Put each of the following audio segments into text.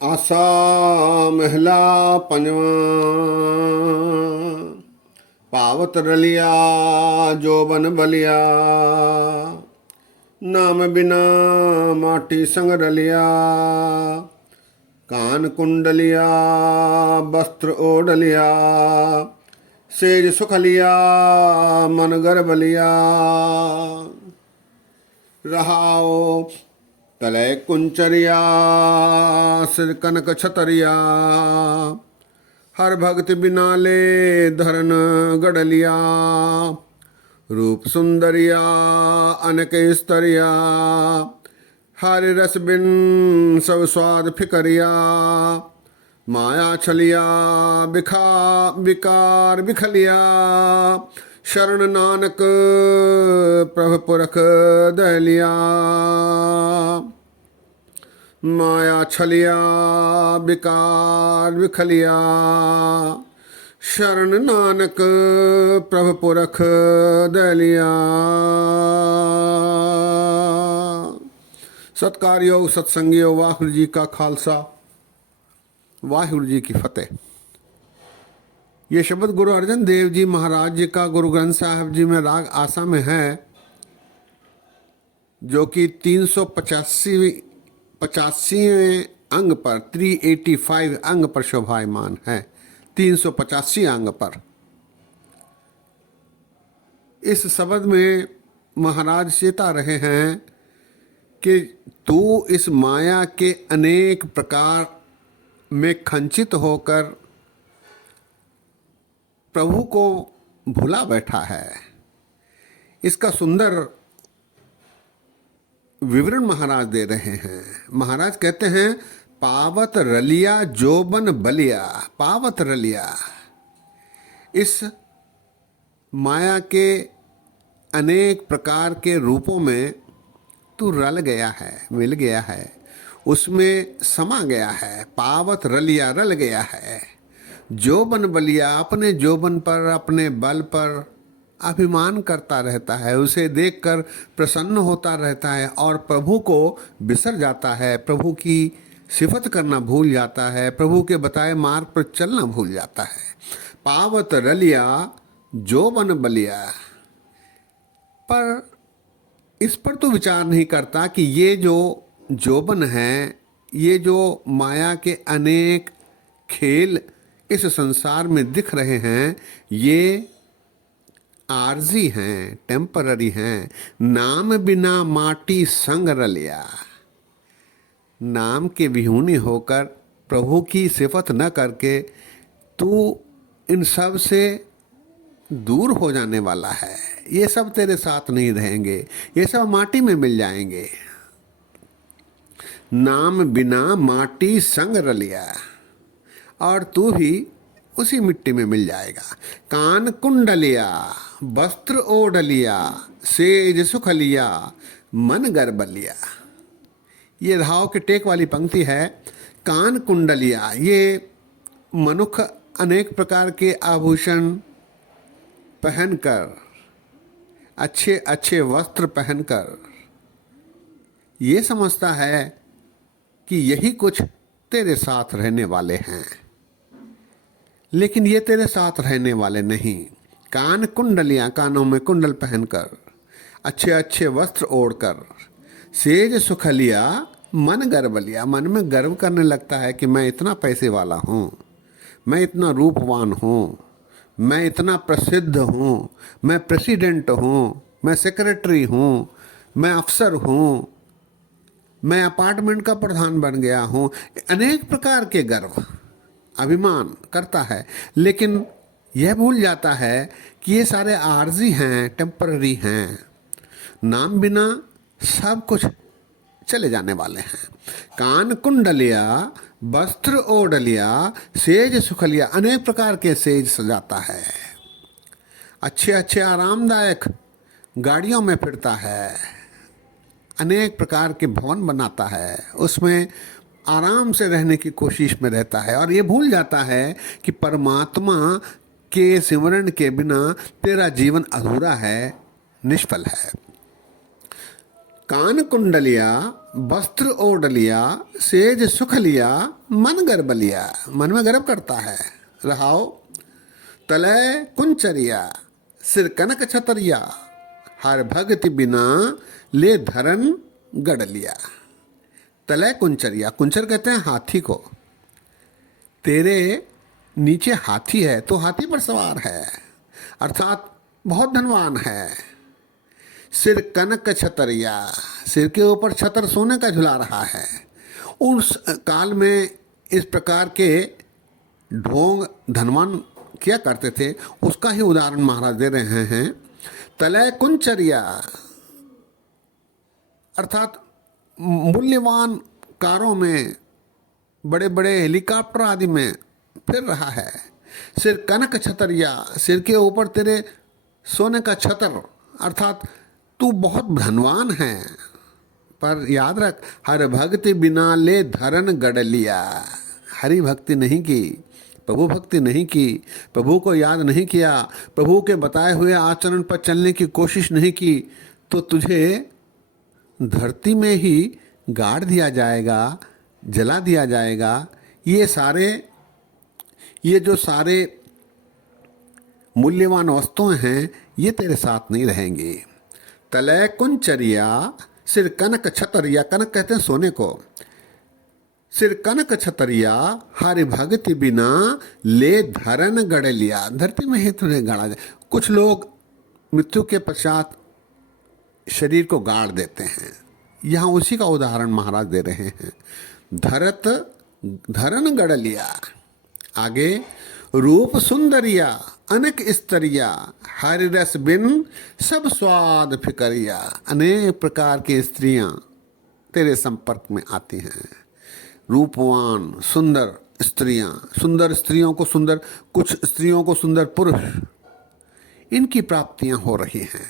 आसा महला पंजवा। पावत रलिया जोबन बलिया, नाम बिना माटी संग रलिया। कान कुंडलिया वस्त्र ओढ़लिया, सेज सुखलिया मन गर्भलिया। रहाओ तलय कुंचरिया, सिर कनक छतरिया। हर भक्त बिना ले धरन गढ़लिया। रूप सुंदरिया अनक स्तरिया, हरि रस बिन सब स्वाद फिकरिया। माया छलिया बिखा विकार बिखलिया, शरण नानक प्रभ पुरख दहलिया। माया छलिया बिकार बिखलिया, शरण नानक प्रभ पुरख दहलिया। सत्कारयोग सत्संगियो, वाहिगुरु जी का खालसा, वाहिगुरु जी की फतेह। ये शब्द गुरु अर्जन देव जी महाराज जी का गुरु ग्रंथ साहिब जी में राग आसा में है, जो कि 385वें अंग पर 385 अंग पर शोभायमान है। 385 अंग पर इस शब्द में महाराज चेता रहे हैं कि तू इस माया के अनेक प्रकार में खंचित होकर प्रभु को भुला बैठा है। इसका सुंदर विवरण महाराज दे रहे हैं। महाराज कहते हैं, पावत रलिया जोबन बलिया। पावत रलिया, इस माया के अनेक प्रकार के रूपों में तू रल गया है, मिल गया है, उसमें समा गया है। पावत रलिया, रल गया है। जोबन बलिया, अपने जोबन पर, अपने बल पर अभिमान करता रहता है, उसे देखकर प्रसन्न होता रहता है और प्रभु को बिसर जाता है, प्रभु की सिफत करना भूल जाता है, प्रभु के बताए मार्ग पर चलना भूल जाता है। पावत रलिया जोबन बलिया, पर इस पर तो विचार नहीं करता कि ये जो जोबन है, ये जो माया के अनेक खेल इस संसार में दिख रहे हैं, ये आर्जी हैं, टेम्पररी हैं। नाम बिना माटी संग रलिया, नाम के विहूनी होकर प्रभु की सिफत न करके तू इन सब से दूर हो जाने वाला है। ये सब तेरे साथ नहीं रहेंगे, ये सब माटी में मिल जाएंगे। नाम बिना माटी संग रलिया, और तू भी उसी मिट्टी में मिल जाएगा। कान कुंडलिया वस्त्र ओढ़लिया, सेज सुखलिया मन गर्भलिया। ये राव के टेक वाली पंक्ति है। कान कुंडलिया, ये मनुष्य अनेक प्रकार के आभूषण पहनकर, अच्छे अच्छे वस्त्र पहनकर ये समझता है कि यही कुछ तेरे साथ रहने वाले हैं, लेकिन ये तेरे साथ रहने वाले नहीं। कान कुंडलियाँ, कानों में कुंडल पहनकर, अच्छे अच्छे वस्त्र ओढ़कर, सेज सुखलिया मन गर्भलिया, मन में गर्व करने लगता है कि मैं इतना पैसे वाला हूँ, मैं इतना रूपवान हूँ, मैं इतना प्रसिद्ध हूँ, मैं प्रेसिडेंट हूँ, मैं सेक्रेटरी हूँ, मैं अफसर हूँ, मैं अपार्टमेंट का प्रधान बन गया हूँ। अनेक प्रकार के गर्व, अभिमान करता है, लेकिन यह भूल जाता है कि ये सारे आर्जी हैं, टेम्पररी हैं। नाम बिना सब कुछ चले जाने वाले हैं। कान कुंडलिया वस्त्र ओढ़लिया, सेज सुखलिया, अनेक प्रकार के सेज सजाता है, अच्छे अच्छे आरामदायक गाड़ियों में फिरता है, अनेक प्रकार के भवन बनाता है, उसमें आराम से रहने की कोशिश में रहता है, और ये भूल जाता है कि परमात्मा के सिमरण के बिना तेरा जीवन अधूरा है, निष्फल है। कान कुंडलिया वस्त्र ओढ़ लिया, सेज सुख लिया मन गर्भ लिया। मन में गर्भ करता है। रहाओ तलय कुंचरिया, सिर कनक छतरिया, हर भगति बिना ले धरन गढ़ लिया। तलय कुंचरिया, कुंचर कहते हैं हाथी को। तेरे नीचे हाथी है तो हाथी पर सवार है, अर्थात बहुत धनवान है। सिर कनक छतरिया, सिर के ऊपर छतर सोने का झुला रहा है। उस काल में इस प्रकार के ढोंग धनवान किया करते थे, उसका ही उदाहरण महाराज दे रहे हैं। तलय कुंचरिया अर्थात मूल्यवान कारों में, बड़े बड़े हेलीकॉप्टर आदि में फिर रहा है। सिर कनक छतरिया, सिर के ऊपर तेरे सोने का छतर, अर्थात तू बहुत धनवान है। पर याद रख, हर भक्ति बिना ले धरन गढ़ लिया। हरि भक्ति नहीं की, प्रभु भक्ति नहीं की, प्रभु को याद नहीं किया, प्रभु के बताए हुए आचरण पर चलने की कोशिश नहीं की, तो तुझे धरती में ही गाड़ दिया जाएगा, जला दिया जाएगा। ये जो सारे मूल्यवान वस्तुएं हैं, ये तेरे साथ नहीं रहेंगी। तलय कुंचरिया, सिर कनक छतरिया, कनक कहते हैं सोने को। सिर कनक छतरिया, हरि भक्ति बिना ले धरन गढ़ लिया। धरती में ही तुझे गाड़ा जाए। कुछ लोग मृत्यु के पश्चात शरीर को गाड़ देते हैं, यहाँ उसी का उदाहरण महाराज दे रहे हैं। धरन गढ़ लिया। आगे रूप सुंदरिया, अनेक स्तरिया, हरि रस बिन सब स्वाद फिकरिया। अनेक प्रकार की स्त्रियां तेरे संपर्क में आती हैं। रूपवान सुंदर स्त्रियां, सुंदर स्त्रियों को सुंदर, कुछ स्त्रियों को सुंदर पुरुष, इनकी प्राप्तियां हो रही हैं।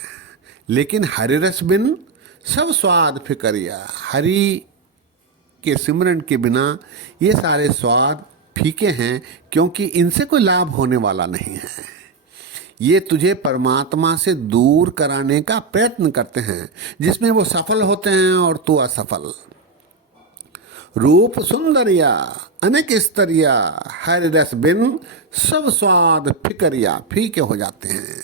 लेकिन हरि रस बिन सब स्वाद फिकरिया, हरि के सिमरन के बिना ये सारे स्वाद फीके हैं, क्योंकि इनसे कोई लाभ होने वाला नहीं है। ये तुझे परमात्मा से दूर कराने का प्रयत्न करते हैं, जिसमें वो सफल होते हैं और तू असफल। रूप सुंदरिया, अनेक स्तरिया, हरि रस बिन सब स्वाद फिकरिया, फीके हो जाते हैं।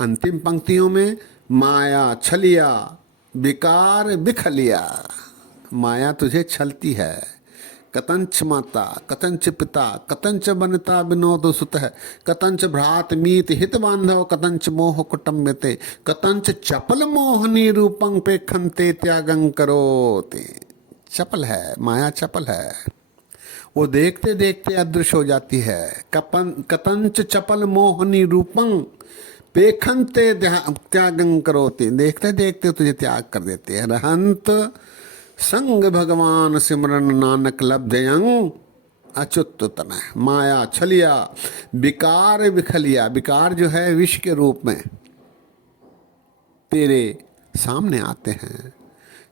अंतिम पंक्तियों में माया छलिया, विकार बिखलिया। माया तुझे छलती है। कतंच माता, कतंच पिता, कतंच बनता विनोद सुत है, कतंच भ्रात मीत हित बांधव, कतंच मोह कुटुम्बते, कतंच चपल मोहनी रूपं पे खंते त्यागं करोते। चपल है, माया चपल है, वो देखते देखते अदृश्य हो जाती है। कतंच चपल मोहनी रूपं पेखंते त्यागं करोते, देखते देखते तुझे त्याग कर देते हैं। रहंत संग भगवान सिमरन नानक लब्धयं अच्युत तन। माया छलिया, विकार विखलिया, विकार जो है विष के रूप में तेरे सामने आते हैं।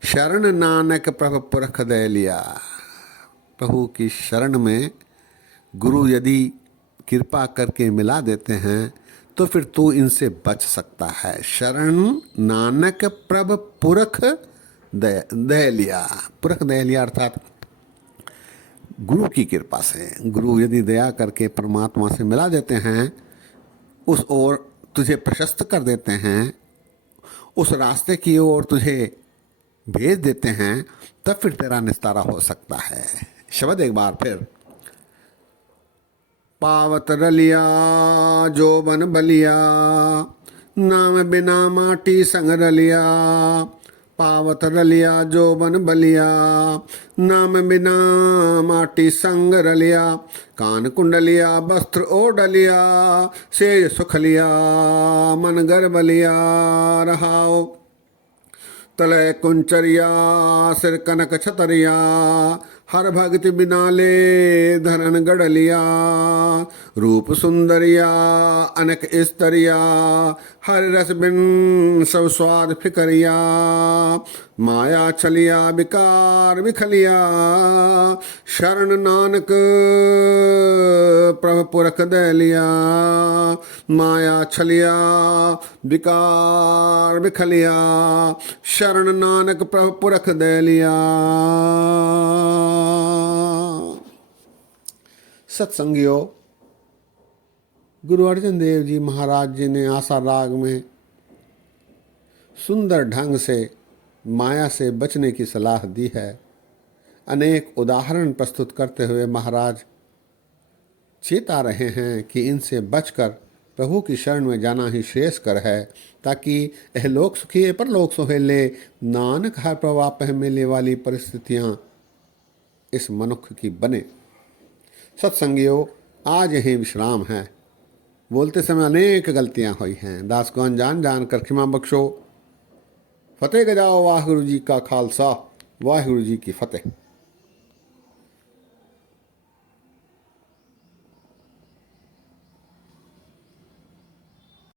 शरण नानक प्रभु पुरख दे लिया। प्रभु की शरण में गुरु यदि कृपा करके मिला देते हैं तो फिर तू इनसे बच सकता है। शरण नानक प्रभु पुरख दे लिया। पुरख दे लिया अर्थात गुरु की कृपा से, गुरु यदि दया करके परमात्मा से मिला देते हैं, उस ओर तुझे प्रशस्त कर देते हैं, उस रास्ते की ओर तुझे भेज देते हैं, तब फिर तेरा निस्तारा हो सकता है। शब्द एक बार फिर। पावत रलिया जोबन बलिया, नाम बिना माटी संग रलिया। पावत रलिया जोबन बलिया, नाम बिना माटी संग रलिया। कान कुंडलिया वस्त्र ओढ़ लिया, सेज सुख लिया मन गर्भ लिया। रहाओ तलय कुंचरिया, सिर कनक छतरिया, हर भक्ति बिना ले धरन गढ़ लिया, रूप सुंदरिया अनेक स्तरिया, हर रस बिन सब स्वाद फिकरिया, माया छलिया विकार विखलिया, शरण नानक प्रभु पुरख दे लिया, माया छलिया विकार विखलिया, शरण नानक प्रभु पुरख दे लिया। सत्संगियों, गुरु अर्जन देव जी महाराज जी ने आशा राग में सुंदर ढंग से माया से बचने की सलाह दी है। अनेक उदाहरण प्रस्तुत करते हुए महाराज चेता रहे हैं कि इनसे बचकर प्रभु की शरण में जाना ही श्रेयस्कर है, ताकि यह लोक सुखी परलोक सुहेले, नानक हर प्रवाह मिले वाली परिस्थितियां इस मनुष्य की बने। सत्संगियों, आज यही विश्राम है। बोलते समय अनेक गलतियां हुई हैं, दास को अनजान जान कर क्षमा बख्शो। फतेह गजाओ वाहिगुरु जी का खालसा, वाहिगुरु जी की फतेह।